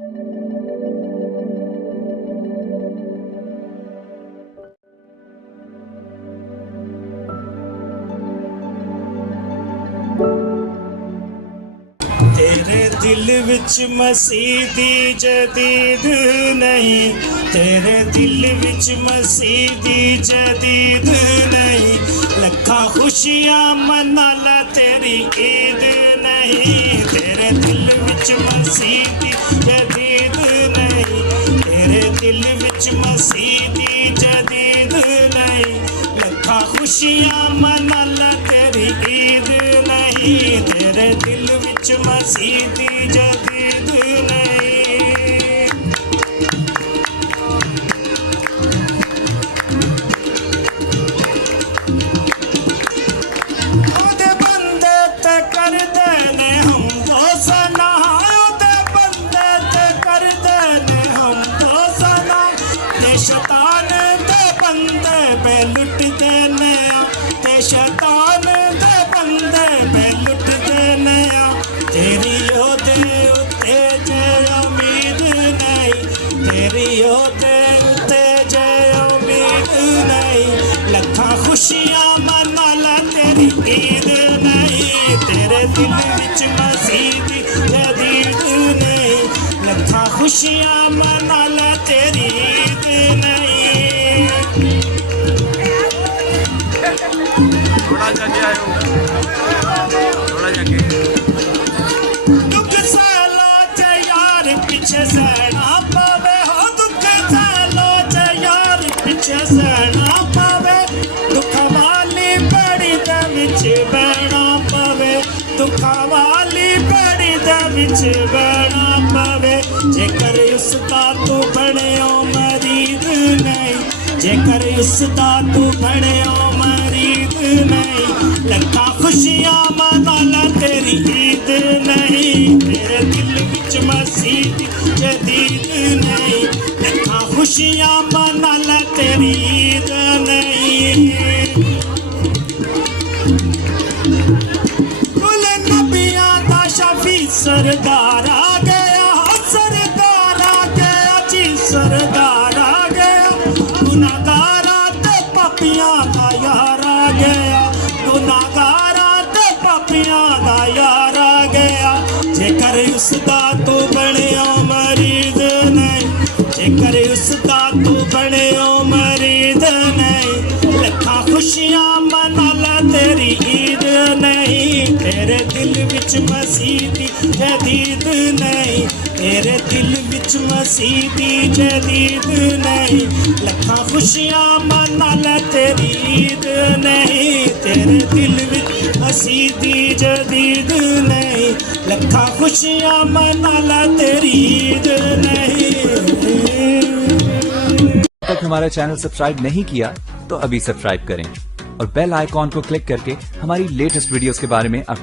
तेरे दिल विच मसीह दी जदीद नहीं, तेरे दिल विच मसीह दी जदीद नहीं, लखा खुशियां मना ला तेरी ईद नहीं। तेरे दिल विच मसीह दी जदीद नहीं, तेरे दिल विच मसीह दी जदीद नहीं, लखा खुशियां मना ला तेरी ईद नहीं। तेरे दिल विच मसीह दी जदीद नहीं। ओदे बंदे ते कर देने हम दो सना, ओदे बंदे ते कर देने हम दो सना, ते शैतान दे बंदे पे लुट देने, ते शैतान दे बंदे पे लुट देने। तेरी ओदे उत्ते जे उम्मीद नहीं, तेरी ओदे उत्ते जे उम्मीद नहीं, लखा खुशियां मना ला तेरी ईद नहीं। तेरे दिल विच मसीह दी जदीद नहीं, लखा खुशियां मना ला तेरी ईद नहीं। थोड़ा जाके आयो, थोड़ा जाके पीछे सहना पावे हो, दुख सालो च यार पीछे सहना पावे, दुख वाली बड़ी दे विच बहना पावे, दुख वाली बड़ी दे विच बहना पावे। जेकर उसदा तू बनियो मरीद नहीं, जेकर उसदा तू बनियो मरीद नहीं, लखा खुशियां मना ला तेरी ईद नहीं। तेरे दिल विच मसीह दी जदीद नहीं, लखा खुशियां मना ला तेरी ईद नहीं। कुल नबियां दा शफी सरदार आ गया, सरदार आ गया जी सरदार आ गया, गुनाहगारा ते पापियां दा यार आ गया, गुनाहगारा ते पापियां दा यार आ गया। जेकर उसदा तू बनियो मरीद नहीं, जेकर उसदा तू बनियो मरीद नहीं, लखा खुशियां मना ला तेरी ईद नहीं। तेरे दिल विच मसीह दी जदीद नहीं, तेरे दिल विच मसीह दी जदीद नहीं, लखा खुशियां मना ला तेरी ईद नहीं। तेरे दिल विच मसीह दी जदीद नहीं, लखा खुशियां मना ला तेरी ईद नहीं। तक हमारा चैनल सब्सक्राइब नहीं किया तो अभी सब्सक्राइब करें और बेल आइकॉन को क्लिक करके हमारी लेटेस्ट वीडियोस के बारे में अपडेट